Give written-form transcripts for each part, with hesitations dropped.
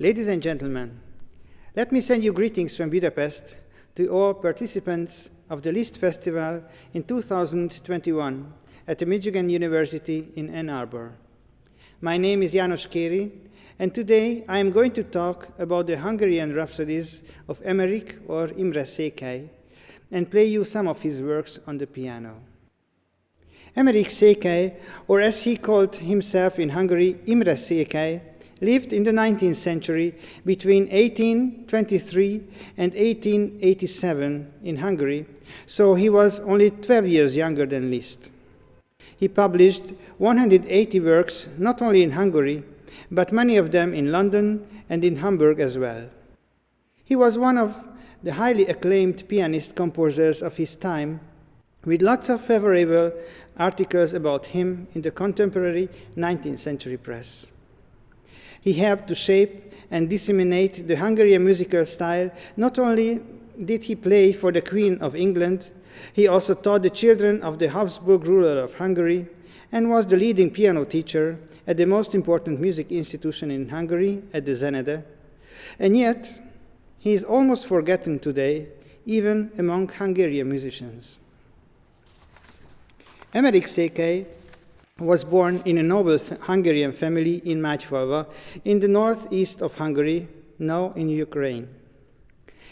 Ladies and gentlemen, let me send you greetings from Budapest to all participants of the Liszt Festival in 2021 at the Michigan University in Ann Arbor. My name is János Kéry, and today I am going to talk about the Hungarian Rhapsodies of Emerich or Imre Székely and play you some of his works on the piano. Emerich Székely, or as he called himself in Hungary, Imre Székely, lived in the 19th century between 1823 and 1887 in Hungary, so he was only 12 years younger than Liszt. He published 180 works not only in Hungary, but many of them in London and in Hamburg as well. He was one of the highly acclaimed pianist composers of his time, with lots of favorable articles about him in the contemporary 19th century press. He helped to shape and disseminate the Hungarian musical style. Not only did he play for the Queen of England, he also taught the children of the Habsburg ruler of Hungary and was the leading piano teacher at the most important music institution in Hungary, at the Zenede. And yet, he is almost forgotten today, even among Hungarian musicians. Emerich Székely was born in a noble Hungarian family in Mágyfalva, in the northeast of Hungary, now in Ukraine.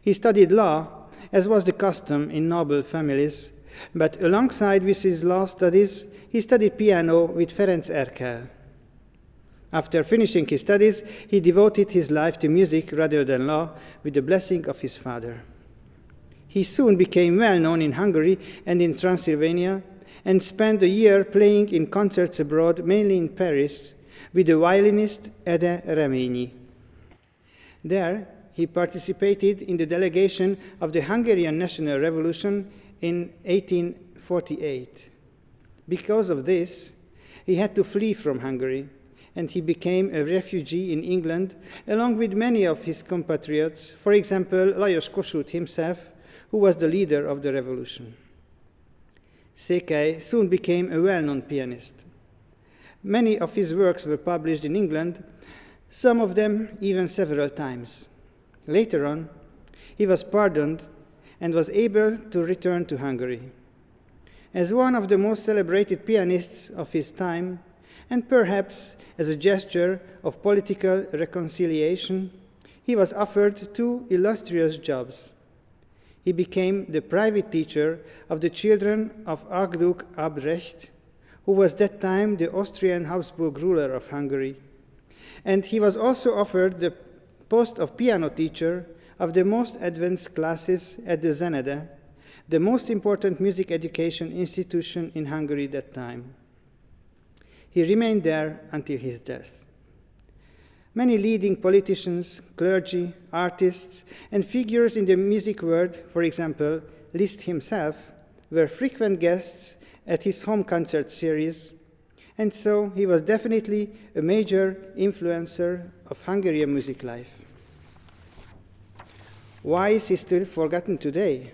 He studied law, as was the custom in noble families, but alongside with his law studies, he studied piano with Ferenc Erkel. After finishing his studies, he devoted his life to music rather than law, with the blessing of his father. He soon became well known in Hungary and in Transylvania, and spent a year playing in concerts abroad, mainly in Paris, with the violinist Ede Reményi. There, he participated in the delegation of the Hungarian National Revolution in 1848. Because of this, he had to flee from Hungary, and he became a refugee in England, along with many of his compatriots, for example, Lajos Kossuth himself, who was the leader of the revolution. Székely soon became a well-known pianist. Many of his works were published in England, some of them even several times. Later on, he was pardoned and was able to return to Hungary. As one of the most celebrated pianists of his time, and perhaps as a gesture of political reconciliation, he was offered two illustrious jobs. He became the private teacher of the children of Archduke Albrecht, who was at that time the Austrian Habsburg ruler of Hungary. And he was also offered the post of piano teacher of the most advanced classes at the Zenede, the most important music education institution in Hungary at that time. He remained there until his death. Many leading politicians, clergy, artists, and figures in the music world, for example, Liszt himself, were frequent guests at his home concert series, and so he was definitely a major influencer of Hungarian music life. Why is he still forgotten today?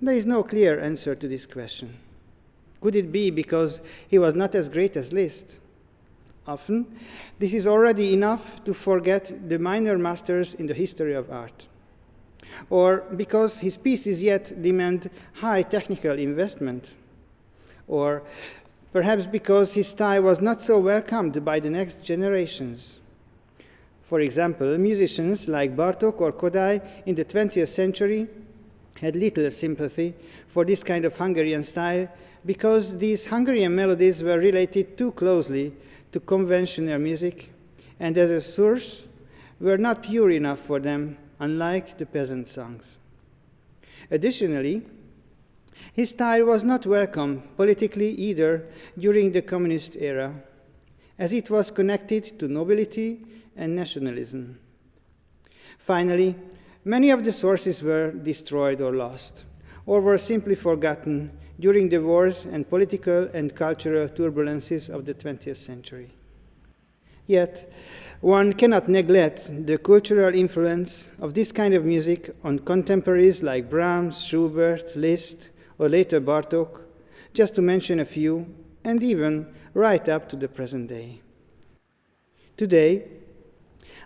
There is no clear answer to this question. Could it be because he was not as great as Liszt? Often, this is already enough to forget the minor masters in the history of art. Or because his pieces yet demand high technical investment. Or perhaps because his style was not so welcomed by the next generations. For example, musicians like Bartók or Kodály in the 20th century had little sympathy for this kind of Hungarian style because these Hungarian melodies were related too closely to conventional music, and as a source, were not pure enough for them, unlike the peasant songs. Additionally, his style was not welcome politically either during the communist era, as it was connected to nobility and nationalism. Finally, many of the sources were destroyed or lost, or were simply forgotten during the wars and political and cultural turbulences of the 20th century. Yet, one cannot neglect the cultural influence of this kind of music on contemporaries like Brahms, Schubert, Liszt, or later Bartók, just to mention a few, and even right up to the present day. Today,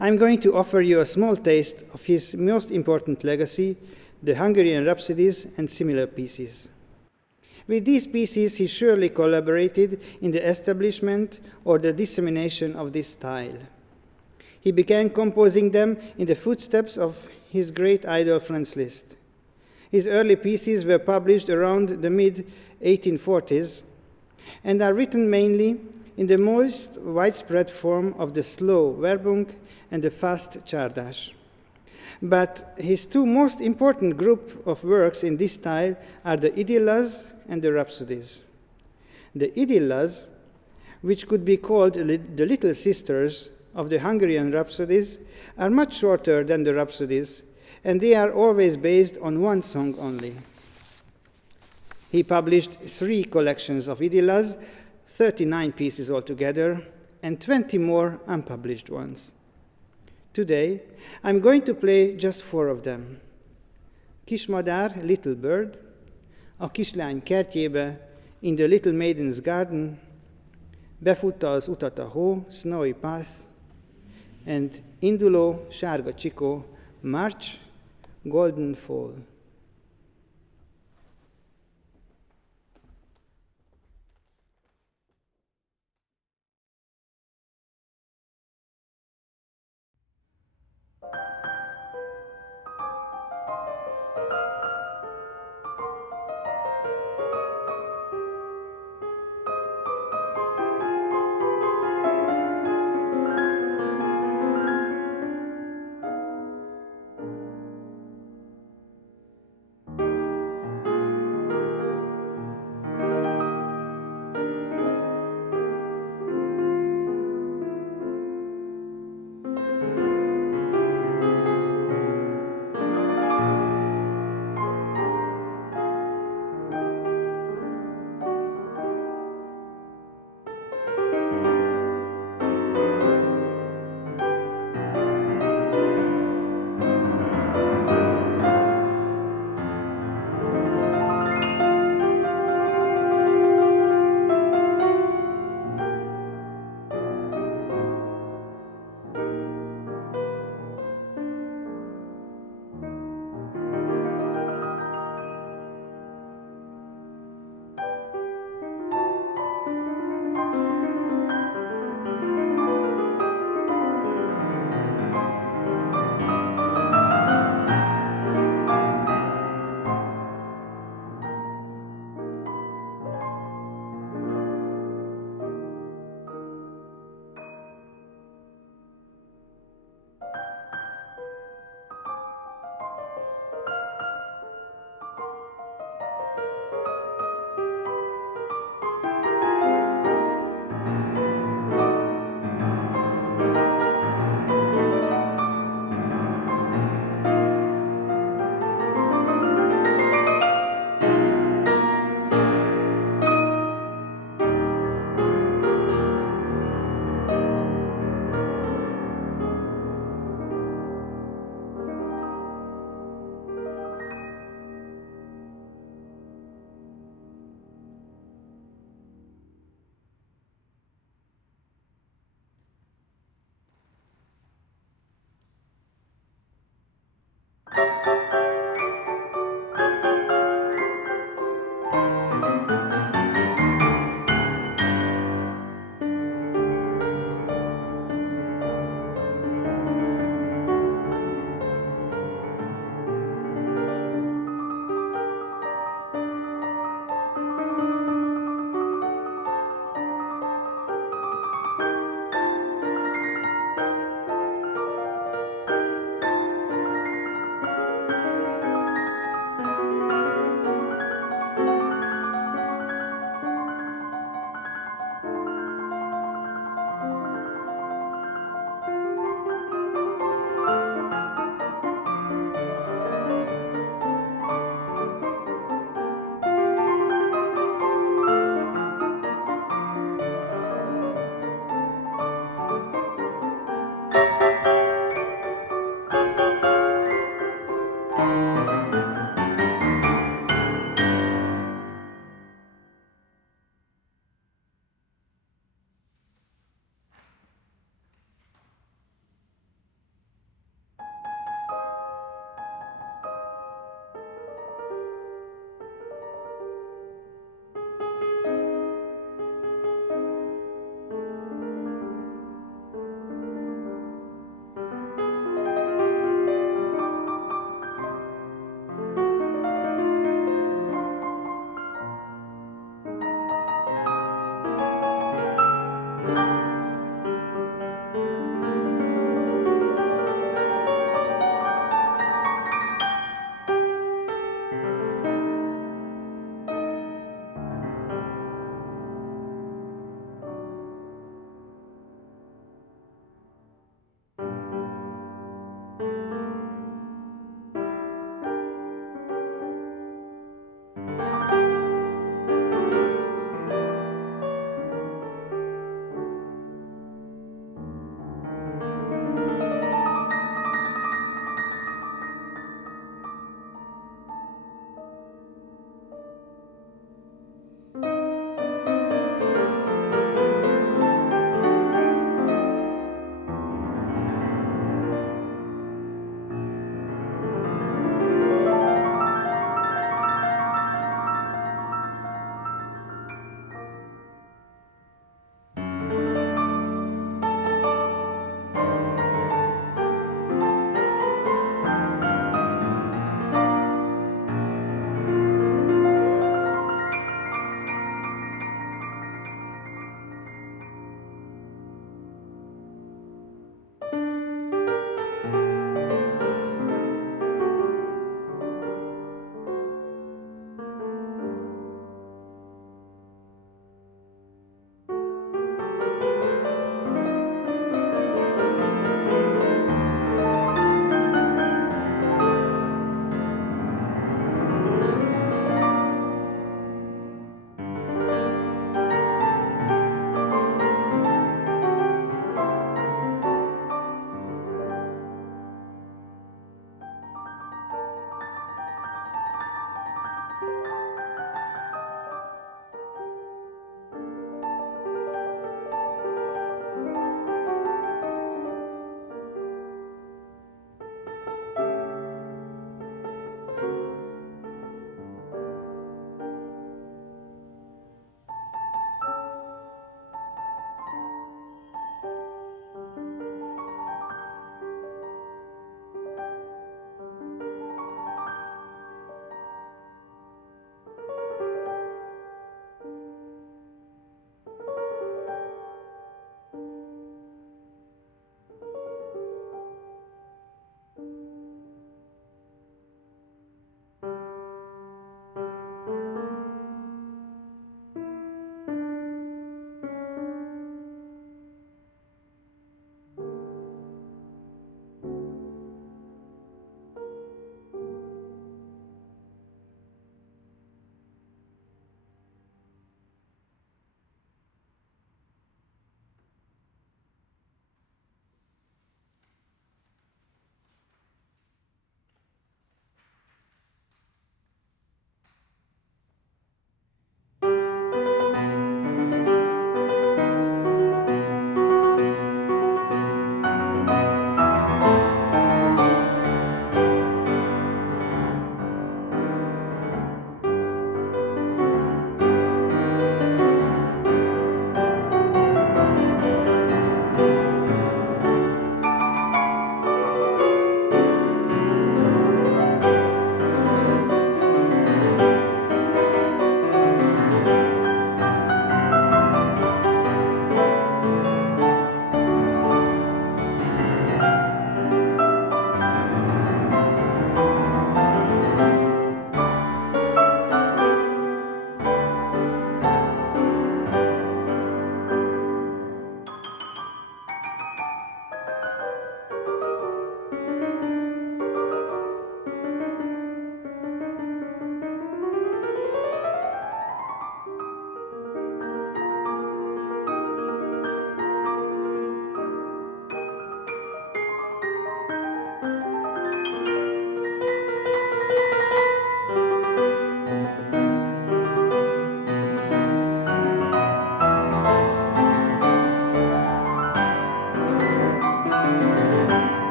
I'm going to offer you a small taste of his most important legacy, the Hungarian Rhapsodies and similar pieces. With these pieces, he surely collaborated in the establishment or the dissemination of this style. He began composing them in the footsteps of his great idol Franz Liszt. His early pieces were published around the mid-1840s and are written mainly in the most widespread form of the slow Werbung and the fast Csárdas. But his two most important group of works in this style are the Idyllas and the Rhapsodies. The Idyllas, which could be called the little sisters of the Hungarian Rhapsodies, are much shorter than the Rhapsodies, and they are always based on one song only. He published 3 collections of Idyllas, 39 pieces altogether, and 20 more unpublished ones. Today, I'm going to play just 4 of them. Kis Madár, Little Bird, A kislány kertjébe, In the Little Maiden's Garden, Befútta az utat a hó, Snowy Path, and Induló, Sárga, csikó, March, Golden Fall.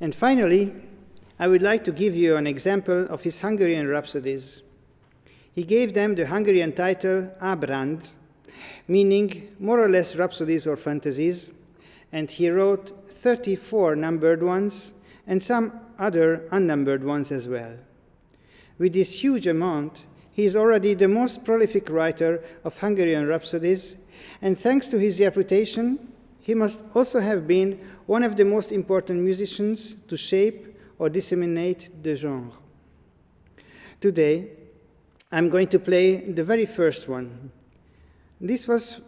And finally, I would like to give you an example of his Hungarian Rhapsodies. He gave them the Hungarian title Ábránd, meaning more or less rhapsodies or fantasies, and he wrote 34 numbered ones and some other unnumbered ones as well. With this huge amount, he is already the most prolific writer of Hungarian Rhapsodies, and thanks to his reputation, he must also have been one of the most important musicians to shape or disseminate the genre. Today, I'm going to play the very first one. This was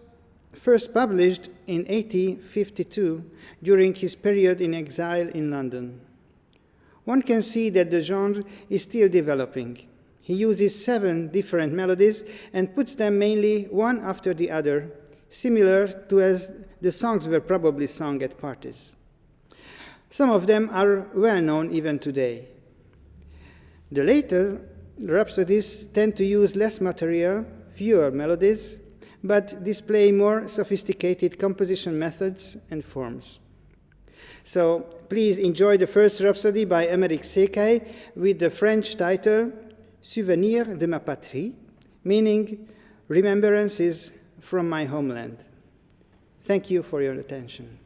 first published in 1852 during his period in exile in London. One can see that the genre is still developing. He uses 7 different melodies and puts them mainly one after the other, similar to as the songs were probably sung at parties. Some of them are well known even today. The later rhapsodies tend to use less material, fewer melodies, but display more sophisticated composition methods and forms. So please enjoy the first Rhapsody by Emerich Székely with the French title Souvenir de ma Patrie, meaning remembrances from my homeland. Thank you for your attention.